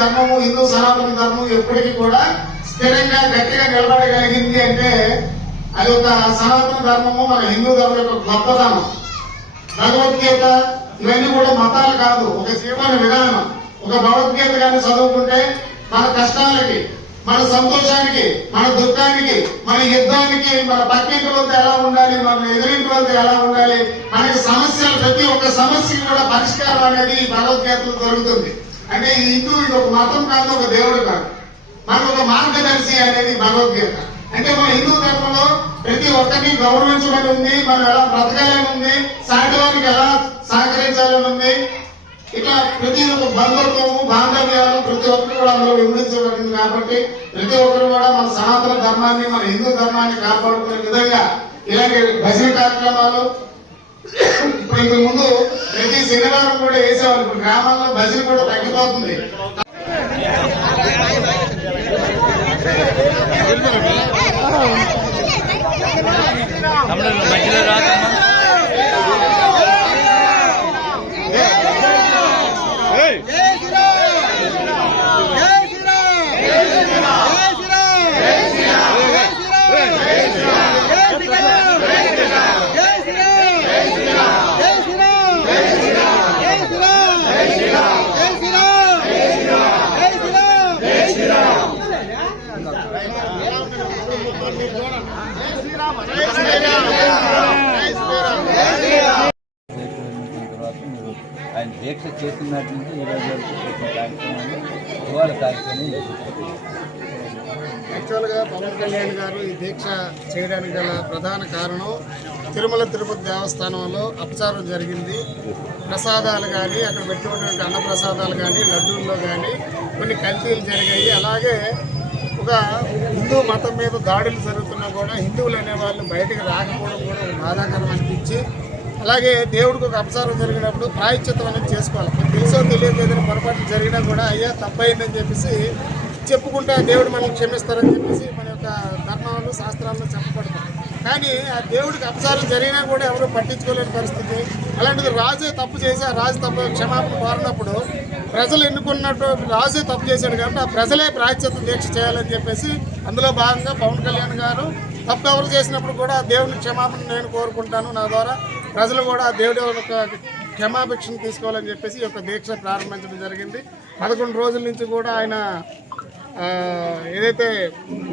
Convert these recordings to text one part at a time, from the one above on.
ధర్మము హిందూ సనాతన ధర్మం ఎప్పటికీ కూడా స్థిరంగా గట్టిగా నిలబడగలిగింది అంటే అది ఒక సనాతన ధర్మము మన హిందూ ధర్మం యొక్క గొప్పతనం. భగవద్గీత ఇవన్నీ కూడా మతాలు కాదు, ఒక జీవన విధానం. ఒక భగవద్గీత కానీ చదువుకుంటే మన కష్టాలకి, మన సంతోషానికి, మన దుఃఖానికి, మన యుద్ధానికి, మన పక్కింటి వాళ్ళతో ఎలా ఉండాలి, మన ఎదురింటి వాళ్ళతో ఎలా ఉండాలి, మనకి సమస్యలు ప్రతి ఒక్క సమస్యకి కూడా పరిష్కారం అనేది భగవద్గీతలో జరుగుతుంది. అంటే ఈ హిందూ ఇది ఒక మతం కాదు, ఒక దేవుడు కాదు, మనకు ఒక మార్గదర్శి అనేది భగవద్గీత. అంటే మన హిందూ ధర్మంలో ప్రతి ఒక్కరిని గౌరవించమని ఉంది, మనం ఎలా బ్రతకాలని ఉంది, సాటివారికి ఎలా సహకరించాలని ఉంది. ఇట్లా ప్రతి ఒక్క బంధుత్వము, బాంధవ్యాలు ప్రతి ఒక్కరు కూడా అందులో వివరించబడింది. కాబట్టి ప్రతి ఒక్కరు కూడా మన సనాతన ధర్మాన్ని, మన హిందూ ధర్మాన్ని కాపాడుకునే విధంగా ఇలాంటి భజన కార్యక్రమాలు ఇప్పుడు ఇంతకు ముందు ప్రతి శనివారం కూడా వేసేవాళ్ళు. ఇప్పుడు గ్రామాల్లో భజన కూడా తగ్గిపోతుంది. ఆయన దీక్ష చేసినట్టు నుంచి ఈ రోజు వరకు ప్రతి కార్యక్రమాన్ని ఇవాళ కార్యక్రమం యాక్చువల్గా పవన్ కళ్యాణ్ గారు ఈ దీక్ష చేయడానికి గల ప్రధాన కారణం తిరుమల తిరుపతి దేవస్థానంలో అపచారం జరిగింది. ప్రసాదాలు కానీ, అక్కడ పెట్టినటువంటి అన్న ప్రసాదాలు కానీ, లడ్డూల్లో కానీ కొన్ని కల్తీలు జరిగాయి. అలాగే ఒక హిందూ మతం మీద దాడులు జరుగుతున్నా కూడా హిందువులు అనేవాళ్ళు బయటకు రాకపోవడం కూడా ఒక బాధాకరం అనిపించి, అలాగే దేవుడికి ఒక అపచారం జరిగినప్పుడు ప్రాయశ్చిత్తం అనేది చేసుకోవాలి. తెలుసో తెలియదు ఏదైనా పొరపాటు జరిగినా కూడా అయ్యా తప్పైందని చెప్పేసి చెప్పుకుంటే దేవుడు మనల్ని క్షమిస్తారని చెప్పేసి మన యొక్క ధర్మాలు, శాస్త్రాల్లో చెప్పబడతాం. కానీ ఆ దేవుడికి అపచారం జరిగినా కూడా ఎవరు పట్టించుకోలేని పరిస్థితి. అలాంటిది రాజే తప్పు చేసి ఆ రాజు తప్పు క్షమాపణ కోరినప్పుడు ప్రజలు ఎన్నుకున్నట్టు రాజే తప్పు చేశాడు కాబట్టి ఆ ప్రజలే ప్రాయశ్చిత్త దీక్ష చేయాలని చెప్పేసి అందులో భాగంగా పవన్ కళ్యాణ్ గారు తప్పు ఎవరు చేసినప్పుడు కూడా దేవుని క్షమాపణ నేను కోరుకుంటాను, నా ద్వారా ప్రజలు కూడా దేవుడి యొక్క క్షమాభిక్షను తీసుకోవాలని చెప్పేసి ఈ యొక్క దీక్ష ప్రారంభించడం జరిగింది. 11 రోజుల నుంచి కూడా ఆయన ఏదైతే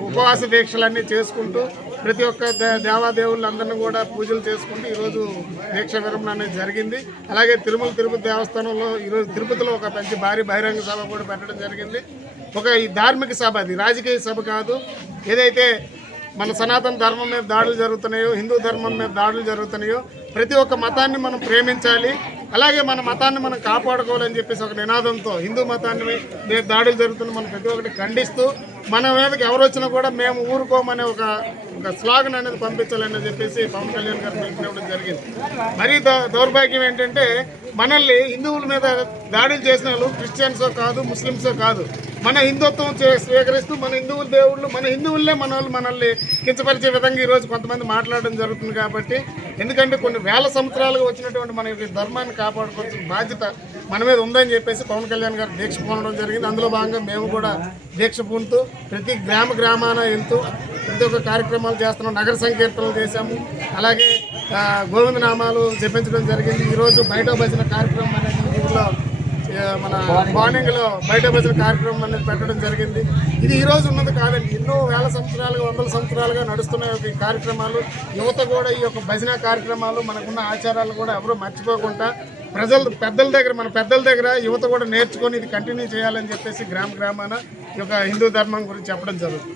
ఉపవాస దీక్షలన్నీ చేసుకుంటూ ప్రతి ఒక్క దేవాదేవులందరినీ కూడా పూజలు చేసుకుంటూ ఈరోజు దీక్ష విరమణ అనేది జరిగింది. అలాగే తిరుపతి దేవస్థానంలో ఈరోజు తిరుపతిలో ఒక మంచి భారీ బహిరంగ సభ కూడా పెట్టడం జరిగింది. ఈ ధార్మిక సభ, అది రాజకీయ సభ కాదు. ఏదైతే మన సనాతన ధర్మం మీద దాడులు జరుగుతున్నాయో, హిందూ ధర్మం మీద దాడులు జరుగుతున్నాయో, ప్రతి ఒక్క మతాన్ని మనం ప్రేమించాలి, అలాగే మన మతాన్ని మనం కాపాడుకోవాలని చెప్పేసి ఒక నినాదంతో హిందూ మతాన్ని మీద దాడులు జరుగుతున్న మనం ప్రతి ఒక్కటి ఖండిస్తూ మన మీదకి ఎవరు వచ్చినా కూడా మేము ఊరుకోమనే ఒక స్లోగన్ అనేది పంపించాలని చెప్పేసి పవన్ కళ్యాణ్ గారు పిలుపునివ్వడం జరిగింది. మరీ దౌర్భాగ్యం ఏంటంటే మనల్ని హిందువుల మీద దాడులు చేసిన వాళ్ళు క్రిస్టియన్సో కాదు, ముస్లిమ్సో కాదు, మన హిందుత్వం స్వీకరిస్తూ మన హిందువుల దేవుళ్ళు, మన హిందువులే మనల్ని కించపరిచే విధంగా ఈరోజు కొంతమంది మాట్లాడడం జరుగుతుంది. కాబట్టి ఎందుకంటే కొన్ని వేల సంవత్సరాలుగా వచ్చినటువంటి మన ధర్మాన్ని కాపాడుకోవాల్సిన బాధ్యత మన మీద ఉందని చెప్పేసి పవన్ కళ్యాణ్ గారు దీక్ష పూనడం జరిగింది. అందులో భాగంగా మేము కూడా దీక్ష పూనుతూ ప్రతి గ్రామాన వెళ్తూ ప్రతి ఒక్క కార్యక్రమాలు చేస్తున్నాం. నగర సంకీర్తనలు చేశాము, అలాగే గోవింద నామాలు జపించడం జరిగింది. ఈరోజు బయట భజన కార్యక్రమం అనేది ఊళ్ళో మన మార్నింగ్లో బయట భజన కార్యక్రమం అనేది పెట్టడం జరిగింది. ఇది ఈరోజు ఉన్నది కాదండి, ఎన్నో వేల సంవత్సరాలుగా, వందల సంవత్సరాలుగా నడుస్తున్న ఈ కార్యక్రమాలు. యువత కూడా ఈ యొక్క భజన కార్యక్రమాలు, మనకున్న ఆచారాలు కూడా ఎవరూ మర్చిపోకుండా మన పెద్దల దగ్గర యువత కూడా నేర్చుకొని ఇది కంటిన్యూ చేయాలని చెప్పేసి గ్రామాన ఈ యొక్క హిందూ ధర్మం గురించి చెప్పడం జరుగుతుంది.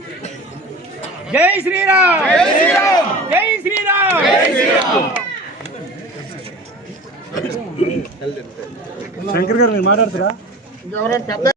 జై శ్రీరామ్, జై శ్రీరామ్, జై శ్రీరామ్, జై శ్రీరామ్. శంకర్ గారు మీరు మాట్లాడుతారా? ఎవరైనా పెద్ద